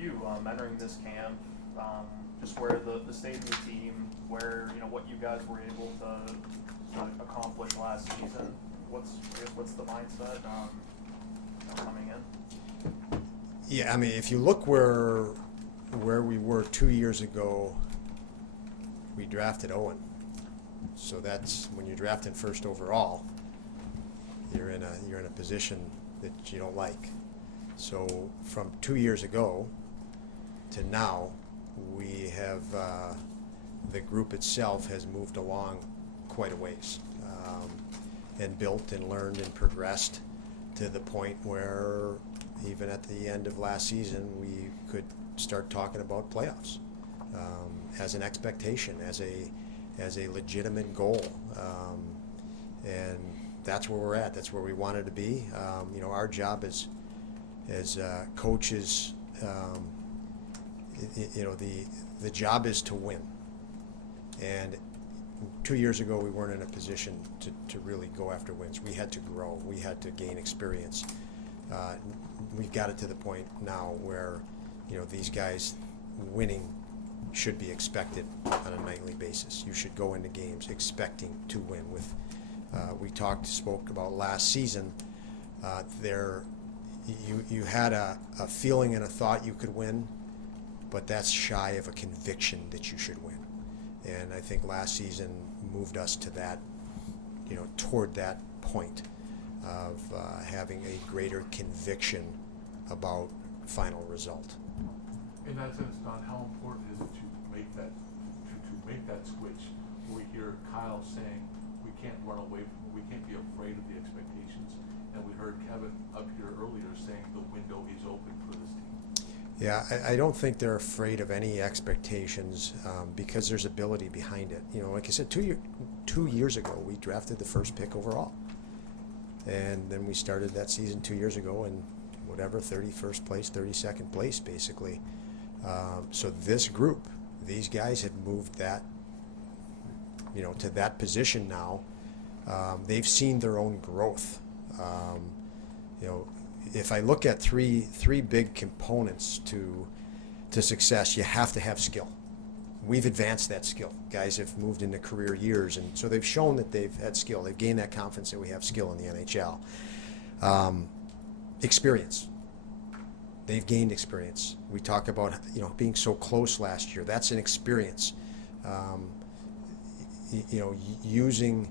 you entering this camp, just where the state of the team, where what you guys were able to accomplish last season? What's the mindset coming in? Yeah, I mean, if you look where we were 2 years ago, we drafted Owen. So that's when you're drafting first overall, you're in a position that you don't like. So from 2 years ago to now, we have the group itself has moved along quite a ways, and built and learned and progressed to the point where even at the end of last season we could start talking about playoffs as an expectation, as a legitimate goal, and that's where we're at. That's where we wanted to be. Our job as coaches, the job is to win. And 2 years ago, we weren't in a position to really go after wins. We had to grow. We had to gain experience. We've got it to the point now where, these guys winning should be expected on a nightly basis. You should go into games expecting to win. We spoke about last season. You had a feeling and a thought you could win, but that's shy of a conviction that you should win. And I think last season moved us to that, toward that point of having a greater conviction about final result. In that sense, Don, how important is it to make that switch? We hear Kyle saying we can't run away from it, we can't be afraid of the expectations, and we heard Kevin up here earlier saying the window is open for this team. Yeah, I don't think they're afraid of any expectations because there's ability behind it. Like I said, 2 years ago, we drafted the first pick overall. And then we started that season 2 years ago in 31st place, 32nd place, basically. So this group, these guys have moved that, to that position now. They've seen their own growth. If I look at three big components to success, you have to have skill. We've advanced that skill. Guys have moved into career years, and so they've shown that they've had skill. They've gained that confidence that we have skill in the NHL. Experience. They've gained experience. We talk about being so close last year. That's an experience. Using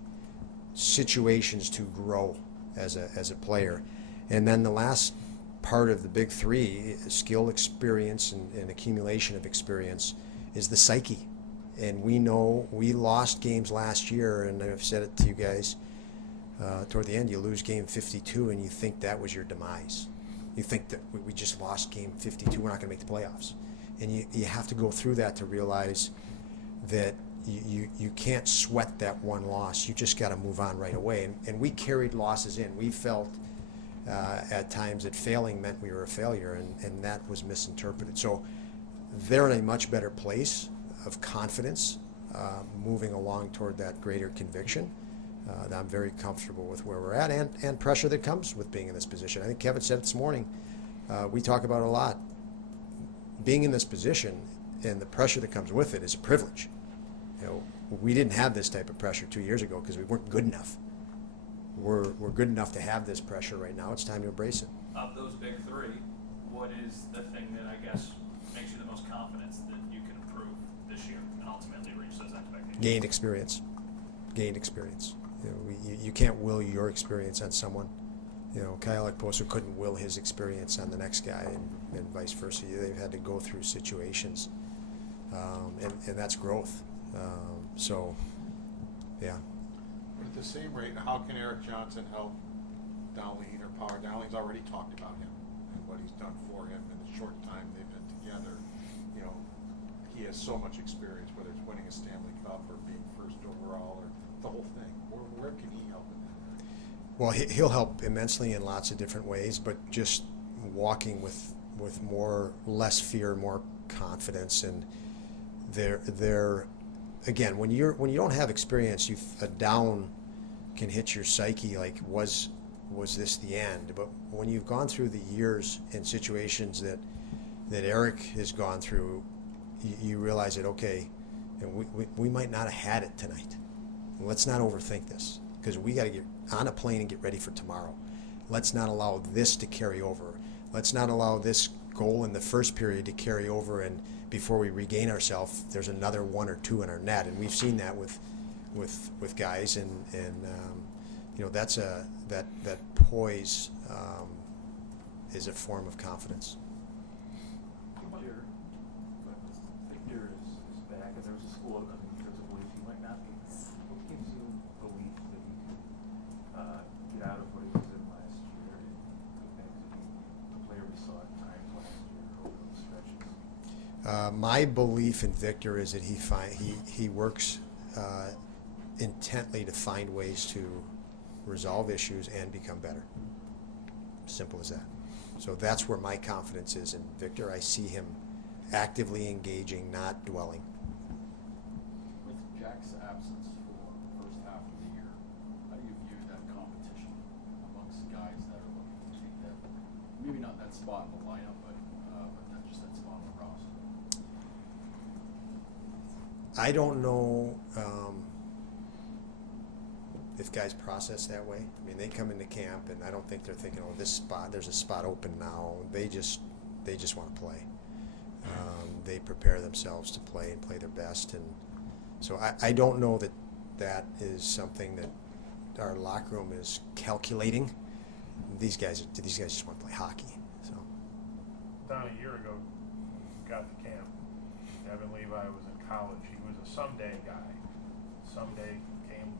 situations to grow as a player. And then the last part of the big three, skill, experience, and accumulation of experience, is the psyche. And we know we lost games last year, and I've said it to you guys, toward the end, you lose game 52 and you think that was your demise. You think that we just lost game 52, we're not going to make the playoffs. And you have to go through that to realize that you can't sweat that one loss. You just got to move on right away. And we carried losses in. We felt at times that failing meant we were a failure, and that was misinterpreted. So they're in a much better place of confidence, moving along toward that greater conviction. I'm very comfortable with where we're at, and pressure that comes with being in this position. I think Kevin said it this morning. We talk about it a lot. Being in this position and the pressure that comes with it is a privilege. We didn't have this type of pressure 2 years ago because we weren't good enough. We're good enough to have this pressure right now. It's time to embrace it. Of those big three, what is the thing that I guess makes you the most confident that you can improve this year and ultimately reach those expectations? Gained experience. You can't will your experience on someone. Kyle Ekposo couldn't will his experience on the next guy, and vice versa. They've had to go through situations, and that's growth. Yeah. But at the same rate, how can Eric Johnson help Dowling or Power? Dowling's already talked about him and what he's done for him in the short time they've been together. He has so much experience, whether it's winning a Stanley Cup or being first overall or the whole thing. Where can he help in that? Well, he'll help immensely in lots of different ways, but just walking with less fear, more confidence, and they're again, when you don't have experience, a down can hit your psyche like, was this the end? But when you've gone through the years and situations that that Eric has gone through, you realize that, okay, and we might not have had it tonight. Let's not overthink this, because we got to get on a plane and get ready for tomorrow. Let's not allow this to carry over. Let's not allow this goal in the first period to carry over, and before we regain ourselves, there's another one or two in our net. And we've seen that with guys, and that's that poise is a form of confidence. Victor is back, and there's a school of there's a belief he might not be. What gives you belief that he could get out of what he was in last year and go back to being the player we saw at times last year over those stretches? My belief in Victor is that he works intently to find ways to resolve issues and become better. Simple as that. So that's where my confidence is in Victor. I see him actively engaging, not dwelling. With Jack's absence for the first half of the year, how do you view that competition amongst guys that are looking to take that, maybe not that spot in the lineup, but just that spot on the roster? I don't know if guys process that way. I mean, they come into camp, and I don't think they're thinking, "Oh, there's a spot open now." They just want to play. They prepare themselves to play and play their best, and so I don't know that is something that our locker room is calculating. These guys just want to play hockey. So, Don, a year ago, got to camp. Devin Levi was in college. He was a someday guy. Someday came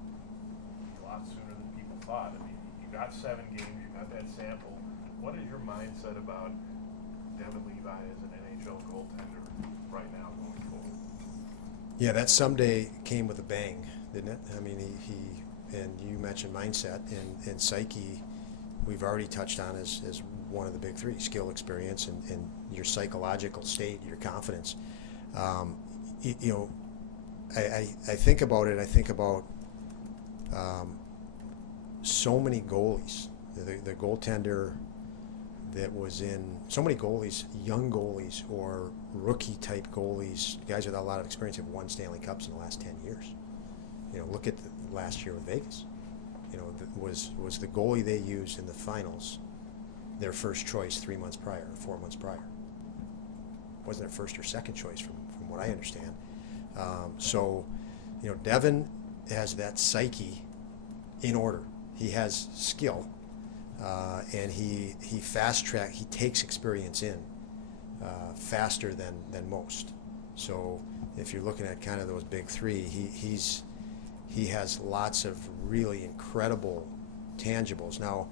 a lot sooner than people thought. I mean, you got 7 games, you got that sample. What is your mindset about Devin Levi as an NHL goaltender right now going forward? yeah, that someday came with a bang, didn't it? I mean, he and you mentioned mindset and psyche. We've already touched on as one of the big 3: skill, experience, and your psychological state, your confidence. I think about it. I think about so many goalies. The goaltender that was in so many goalies, young goalies or rookie type goalies, guys with a lot of experience have won Stanley Cups in the last 10 years. Look at the last year with Vegas. Was the goalie they used in the finals their first choice 3 months prior, 4 months prior? Wasn't their first or second choice from what I understand. Devin has that psyche in order. He has skill, and he fast track. He takes experience in faster than most. So if you're looking at kind of those big 3, he has lots of really incredible tangibles. Now,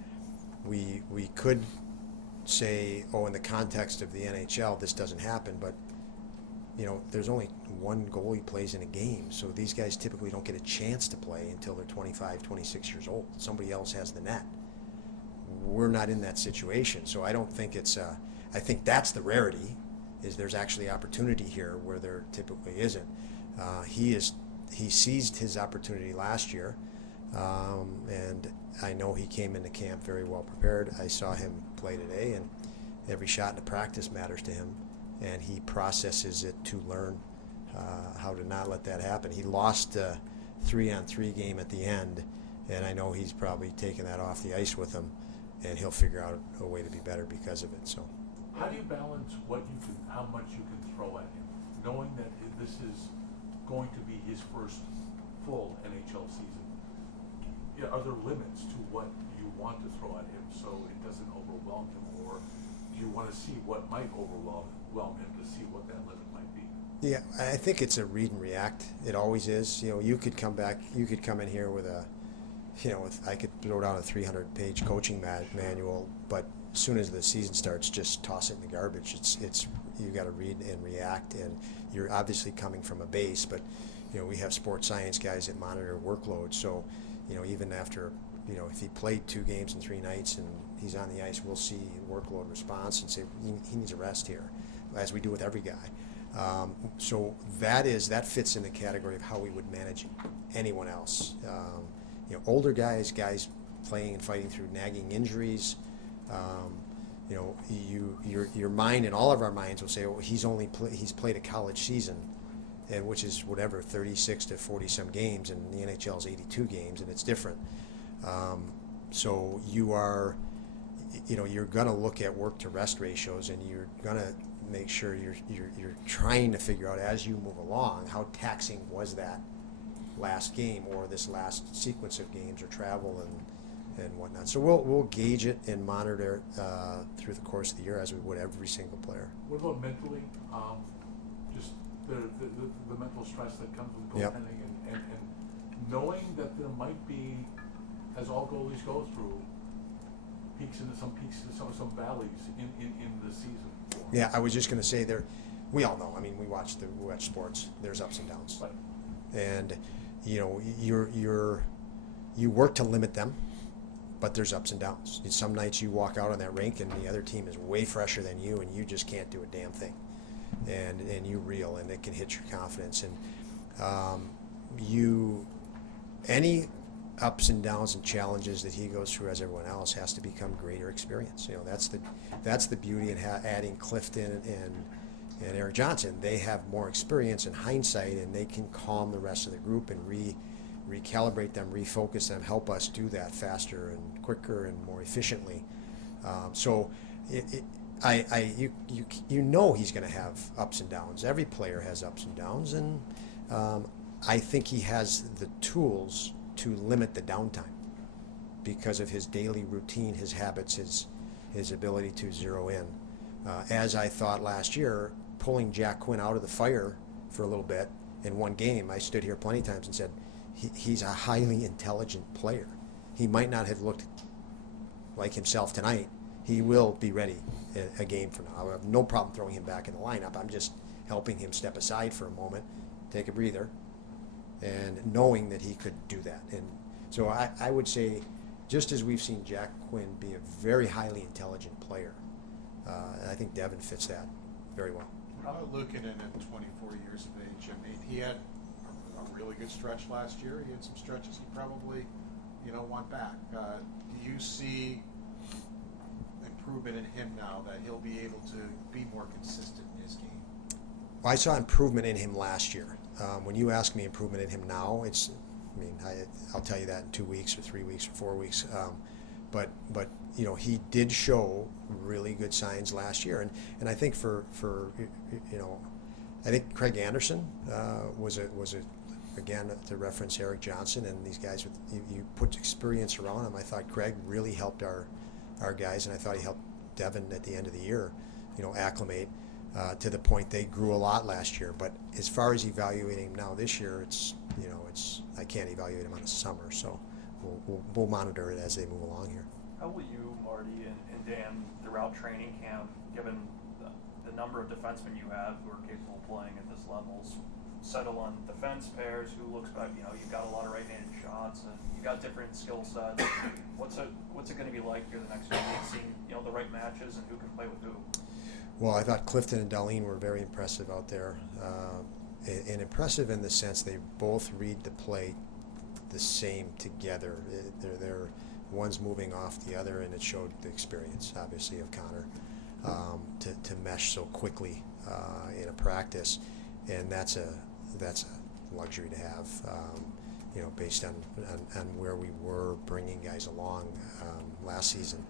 we could say, oh, in the context of the NHL, this doesn't happen, but there's only one goalie plays in a game, so these guys typically don't get a chance to play until they're 25, 26 years old. Somebody else has the net. We're not in that situation, so I don't think it's I think that's the rarity, is there's actually opportunity here where there typically isn't. He seized his opportunity last year, and I know he came into camp very well prepared. I saw him play today, and every shot in the practice matters to him, and he processes it to learn how to not let that happen. He lost a 3-on-3 game at the end, and I know he's probably taken that off the ice with him, and he'll figure out a way to be better because of it. So, How do you balance how much you can throw at him, knowing that this is going to be his first full NHL season? Are there limits to what you want to throw at him so it doesn't overwhelm him, or do you want to see what might overwhelm him to see what that limit might be? yeah, I think it's a read and react. It always is. You could come in here with I could throw down a 300-page coaching manual, but as soon as the season starts, just toss it in the garbage. It's you got to read and react, and you're obviously coming from a base, but we have sports science guys that monitor workload. So even after if he played 2 games in 3 nights and he's on the ice, we'll see workload response and say he needs a rest here, as we do with every guy. So that fits in the category of how we would manage anyone else. Older guys playing and fighting through nagging injuries. you know, your mind and all of our minds will say, oh, he's played a college season, and which is whatever 36 to 40 some games, and the NHL is 82 games, and it's different. So you're going to look at work to rest ratios, and you're going to make sure you're trying to figure out as you move along how taxing was that last game or this last sequence of games or travel and whatnot. So we'll gauge it and monitor it through the course of the year as we would every single player. What about mentally? Just the mental stress that comes with Yep. goaltending and knowing that there might be, as all goalies go through, peaks and some valleys in the season. Yeah, I was just going to say we all know. I mean, we watch sports. There's ups and downs, Right. and you know you work to limit them, but there's ups and downs. Some nights you walk out on that rink and the other team is way fresher than you, and you just can't do a damn thing, and you reel, and it can hit your confidence. And any ups and downs and challenges that he goes through as everyone else has to become greater experience. You know, that's the beauty in adding Clifton and Eric Johnson. They have more experience in hindsight, and they can calm the rest of the group and recalibrate them, refocus them, help us do that faster and quicker and more efficiently. So you know he's going to have ups and downs. Every player has ups and downs, and I think he has the tools to limit the downtime because of his daily routine, his habits, his ability to zero in. As I thought last year, pulling Jack Quinn out of the fire for a little bit in one game, I stood here plenty of times and said, he's a highly intelligent player. He might not have looked like himself tonight. He will be ready a game from now. I have no problem throwing him back in the lineup. I'm just helping him step aside for a moment, take a breather, and knowing that he could do that. And so I would say, just as we've seen Jack Quinn be a very highly intelligent player, I think Devin fits that very well. What about Luukkonen at 24 years of age? I mean, he had a really good stretch last year. He had some stretches he probably, want back. Do you see improvement in him now that he'll be able to be more consistent in his game? Well, I saw improvement in him last year. When you ask me improvement in him now, I'll tell you that in 2 weeks or 3 weeks or 4 weeks. But he did show really good signs last year, and I think I think Craig Anderson was again, to reference Eric Johnson and these guys you put experience around him. I thought Craig really helped our guys, and I thought he helped Devin at the end of the year, acclimate to the point they grew a lot last year. But as far as evaluating him now this year, I can't evaluate him on the summer, so we'll monitor it as they move along here. How will you, Marty, and Dan, throughout training camp, given the number of defensemen you have who are capable of playing at this level, settle on defense pairs? Who looks back? You've got a lot of right-handed shots, and you've got different skill sets. What's it going to be like here the next few weeks, seeing the right matches and who can play with who? Well, I thought Clifton and Darlene were very impressive out there, and impressive in the sense they both read the play the same together. They're one's moving off the other, and it showed the experience, obviously, of Connor to mesh so quickly in a practice, and that's a luxury to have, based on where we were bringing guys along last season.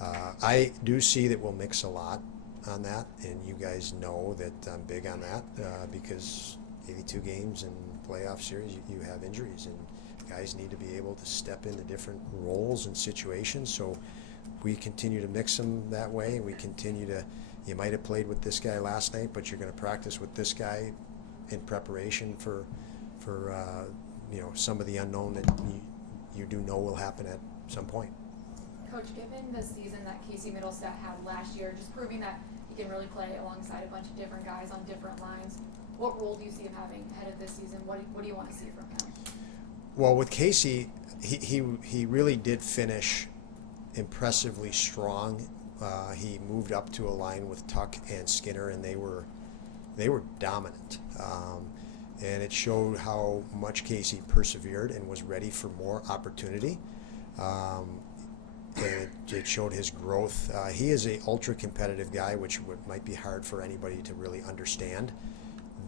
I do see that we'll mix a lot on that, and you guys know that I'm big on that because 82 games in playoff series, you have injuries, and guys need to be able to step into different roles and situations. So we continue to mix them that way. We continue to. You might have played with this guy last night, but you're going to practice with this guy in preparation for some of the unknown that you do know will happen at some point. Coach, given the season that Casey Middlestat had last year, just proving that he can really play alongside a bunch of different guys on different lines, what role do you see him having ahead of this season? What do you want to see from him? Well, with Casey, he really did finish impressively strong. He moved up to a line with Tuck and Skinner, and they were dominant. And it showed how much Casey persevered and was ready for more opportunity. it showed his growth. He is a ultra competitive guy, which might be hard for anybody to really understand.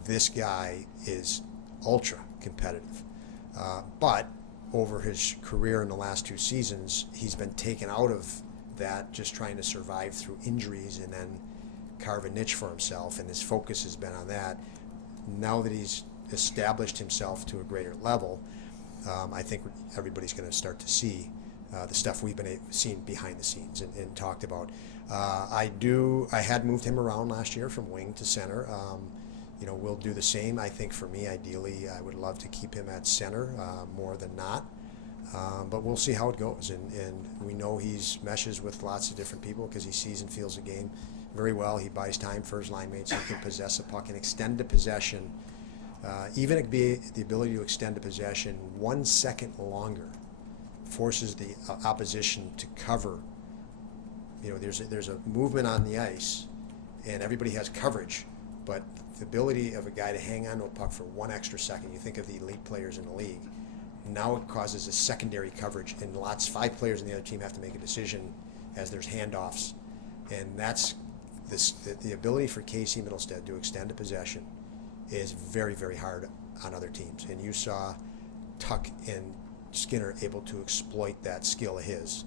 This guy is ultra competitive, but over his career in the last 2 seasons, he's been taken out of that, just trying to survive through injuries and then carve a niche for himself, and his focus has been on that. Now that he's established himself to a greater level, I think everybody's going to start to see the stuff we've been seeing behind the scenes and talked about. I had moved him around last year from wing to center. We'll do the same. I think for me, ideally, I would love to keep him at center more than not. But we'll see how it goes. And we know he's meshes with lots of different people because he sees and feels the game very well. He buys time for his line mates. He can possess a puck and extend a possession. Even the ability to extend a possession 1 second longer forces the opposition to cover. There's a movement on the ice, and everybody has coverage, but the ability of a guy to hang on to a puck for 1 extra second, you think of the elite players in the league, now it causes a secondary coverage, and 5 players in the other team have to make a decision as there's handoffs, and that's the ability for Casey Middlestead to extend a possession is very, very hard on other teams, and you saw Tuck and Skinner able to exploit that skill of his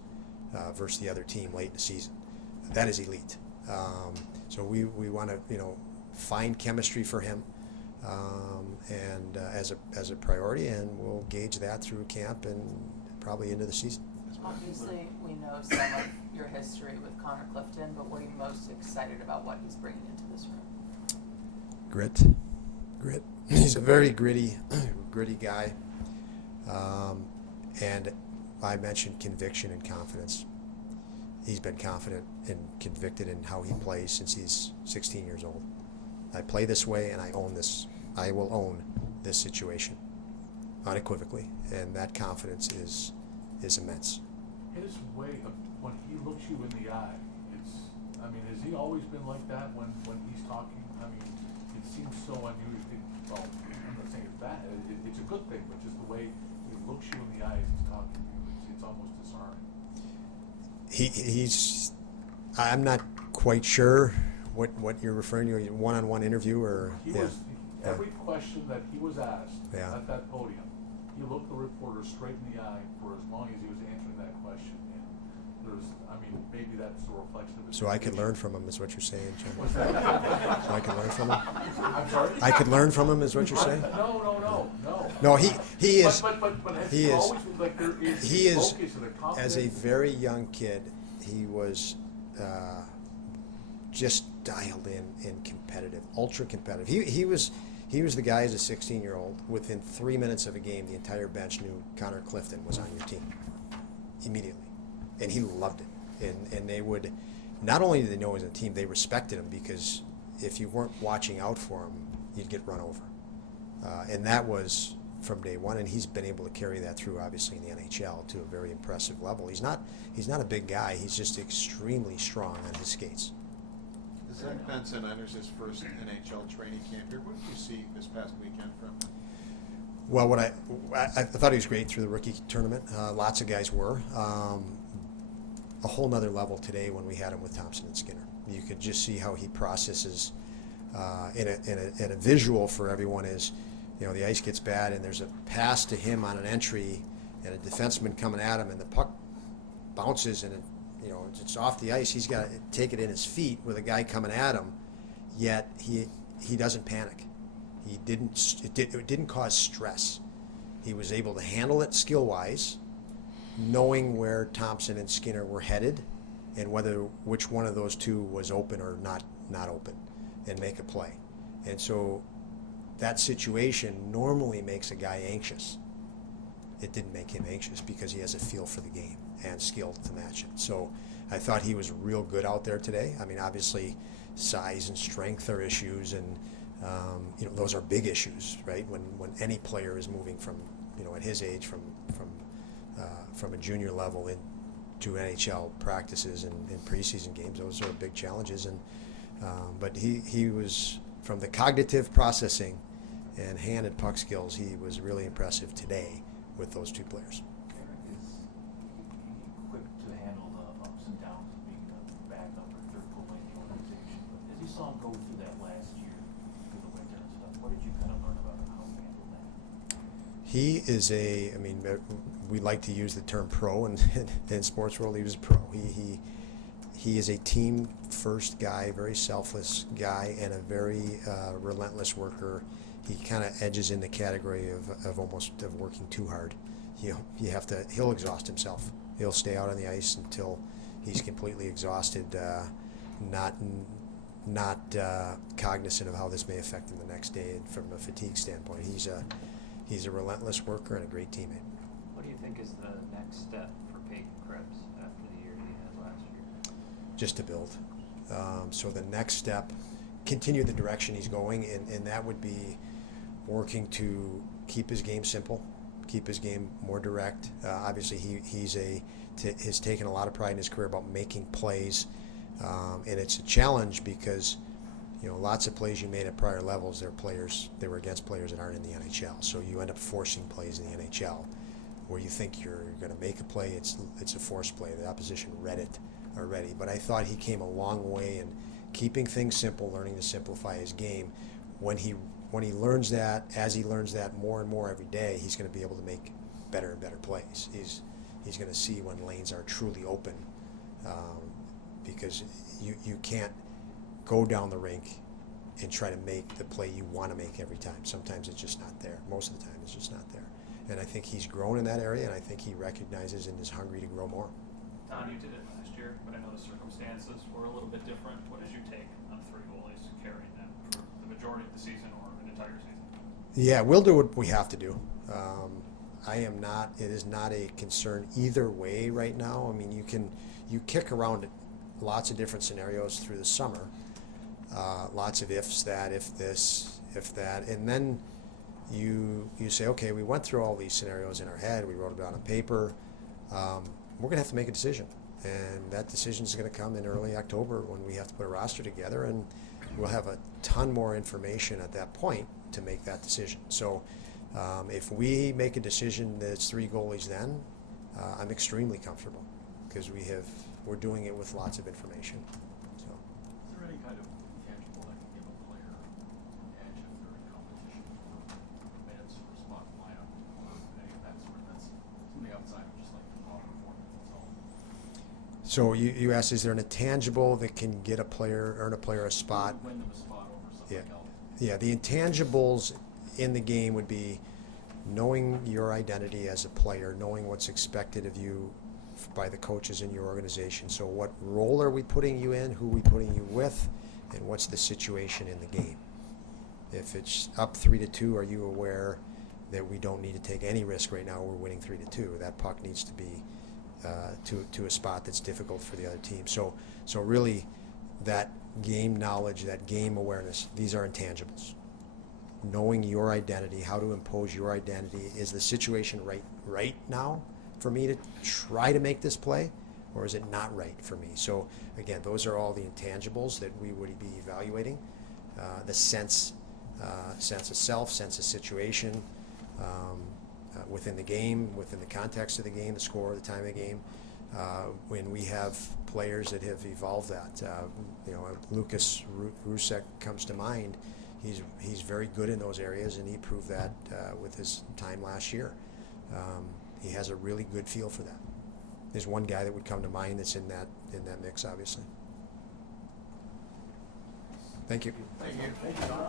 versus the other team late in the season. That is elite. So we want to find chemistry for him and as a priority, and we'll gauge that through camp and probably into the season. Obviously, we know some of your history with Connor Clifton, but what are you most excited about what he's bringing into this room? Grit. He's a very gritty guy. And I mentioned conviction and confidence. He's been confident and convicted in how he plays since he's 16 years old. I play this way, and I own this. I will own this situation unequivocally, and that confidence is immense. His way of, when he looks you in the eye, has he always been like that when he's talking? It seems so unusual. Well, I'm not saying it's bad. It's a good thing, but just the way he looks you in the eye as he's talking to you, it's almost disarming. I'm not quite sure what you're referring to, one-on-one interview or? Every question that he was asked at that podium, he looked the reporter straight in the eye for as long as he was answering that question. And maybe that's a reflection of his. So I could learn from him, is what you're saying, John? What's that? So I could learn from him? I'm sorry? I could learn from him, is what you're saying? No. No, he is. But He is. always, like, there is He is, focus and a confidence. as a very young kid, he was just dialed in and competitive, ultra competitive. He was the guy as a 16-year-old. Within 3 minutes of a game, the entire bench knew Connor Clifton was on your team immediately, and he loved it. And they would, not only did they know he was on the team, they respected him, because if you weren't watching out for him, you'd get run over. And that was from day one, and he's been able to carry that through, obviously, in the NHL to a very impressive level. He's not a big guy. He's just extremely strong on his skates. Zach Benson enters his first NHL training camp here. What did you see this past weekend from him? Well, I thought he was great through the rookie tournament. Lots of guys were. A whole nother level today when we had him with Thompson and Skinner. You could just see how he processes. In a visual for everyone is, the ice gets bad and there's a pass to him on an entry and a defenseman coming at him and the puck bounces and it's off the ice. He's got to take it in his feet with a guy coming at him, yet he doesn't panic. It didn't cause stress. He was able to handle it skill-wise, knowing where Thompson and Skinner were headed and which one of those two was open or not open, and make a play. And so that situation normally makes a guy anxious. It didn't make him anxious because he has a feel for the game and skill to match it. So I thought he was real good out there today. Obviously, size and strength are issues, and those are big issues, right? When any player is moving from, at his age, from a junior level into NHL practices and preseason games, those are big challenges. And but he was, from the cognitive processing and hand and puck skills, he was really impressive today with those two players. Eric is equipped to handle saw him go through that last year, through the winter and stuff. What did you kind of learn about him, how he handled that? He is I mean, we like to use the term pro, and in sports world, he was a pro. He is a team first guy, very selfless guy, and a very relentless worker. He kind of edges in the category of almost of working too hard. He'll exhaust himself. He'll stay out on the ice until he's completely exhausted, not cognizant of how this may affect him the next day from a fatigue standpoint. He's a relentless worker and a great teammate. What do you think is the next step for Peyton Krebs after the year he had last year? Just to build. So the next step, continue the direction he's going, and that would be working to keep his game simple, keep his game more direct. Obviously, he's taken a lot of pride in his career about making plays, and it's a challenge because lots of plays you made at prior levels, they were against players that aren't in the NHL. So you end up forcing plays in the NHL where you think you're going to make a play, it's a forced play. The opposition read it already. But I thought he came a long way in keeping things simple, learning to simplify his game. When he learns that, as he learns that more and more every day, he's going to be able to make better and better plays. He's going to see when lanes are truly open, because you can't go down the rink and try to make the play you want to make every time. Sometimes it's just not there. Most of the time it's just not there. And I think he's grown in that area, and I think he recognizes and is hungry to grow more. Don, you did it last year, but I know the circumstances were a little bit different. What is your take on 3 goalies carrying them for the majority of the season or an entire season? Yeah, we'll do what we have to do. It is not a concern either way right now. I mean, you kick around lots of different scenarios through the summer. Lots of ifs, that, if this, if that, and then you say, okay, we went through all these scenarios in our head, we wrote it down on paper, we're going to have to make a decision, and that decision is going to come in early October when we have to put a roster together, and we'll have a ton more information at that point to make that decision. So if we make a decision that it's 3 goalies then, I'm extremely comfortable because we're doing it with lots of information. So. Is there any kind of intangible that can give a player an edge if they're in competition for minutes or spot in the lineup or any of that sort? That's something outside of just like the raw performance, that's all. So you asked, is there an intangible that can get earn a player a spot? Win them a spot over something else. Yeah, the intangibles in the game would be knowing your identity as a player, knowing what's expected of you by the coaches in your organization. So what role are we putting you in, who are we putting you with, and what's the situation in the game? If it's up 3-2, are you aware that we don't need to take any risk right now, we're winning 3-2? That puck needs to be to a spot that's difficult for the other team. So really that game knowledge, that game awareness, these are intangibles. Knowing your identity, how to impose your identity. Is the situation right now for me to try to make this play, or is it not right for me? So again, those are all the intangibles that we would be evaluating. The sense of self, sense of situation, within the game, within the context of the game, the score, the time of the game. When we have players that have evolved that, Lucas Rusek comes to mind. He's very good in those areas, and he proved that with his time last year. He has a really good feel for that. There's one guy that would come to mind that's in that mix, obviously. Thank you. Thank you.